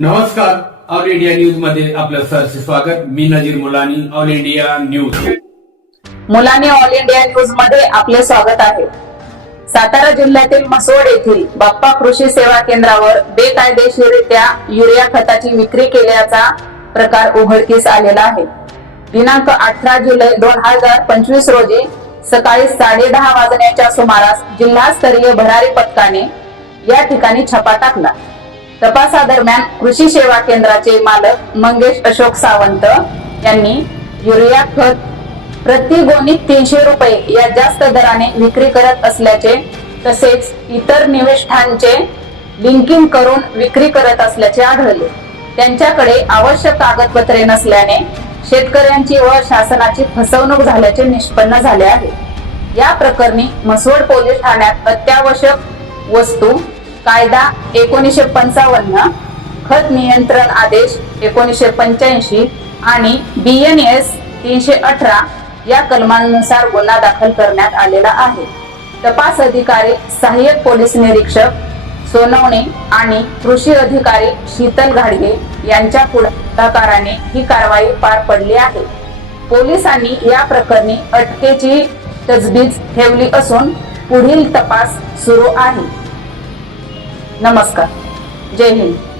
नमस्कार all India न्यूजमध्ये आपलं सरचे स्वागत. मी Nazir Mulani all India news Mulani all India न्यूजमध्ये आपले स्वागत आहे. सातारा जिल्ह्यातील मसवड येथील बाप्पा कृषी सेवा केंद्रावर बेकायदेशीरित्या युरिया खताची विक्री केल्याचा प्रकार उघडकीस आलेला आहे. दिनांक अठरा जुलै दोन हजार पंचवीस रोजी सकाळी साडे दहा वाजण्याच्या सुमारास जिल्हास्तरीय भरारी पथकाने या ठिकाणी छापा टाकला. तपासादरम्यान कृषी सेवा केंद्राचे मालक मंगेश अशोक सावंत यांनी युरिया खत प्रतिगोनी तीनशे रुपये या जास्त दराने विक्री करत असल्याचे तसेच इतर निविष्ठांचे लिंकिंग करून विक्री करत असल्याचे आढळले. त्यांच्याकडे आवश्यक कागदपत्रे नसल्याने शेतकऱ्यांची व शासनाची फसवणूक झाल्याचे निष्पन्न झाले आहे. या प्रकरणी म्हसवड पोलीस ठाण्यात अत्यावश्यक वस्तू कायदा एकोणीसशे पंचावन्न खत नियंत्रण आदेश एकोणीसशे पंच्याऐंशी आणि बीएनएस तीनशे अठरा या कलमांनुसार गुन्हा दाखल करण्यात आलेला आहे. तपास अधिकारी सहाय्यक पोलीस निरीक्षक सोनवणे आणि कृषी अधिकारी शीतल घाडगे यांच्या पुढाकाराने ही कारवाई पार पडली आहे. पोलिसांनी या प्रकरणी अटकेची तजबीज ठेवली असून पुढील तपास सुरू आहे. नमस्कार. जय हिंद.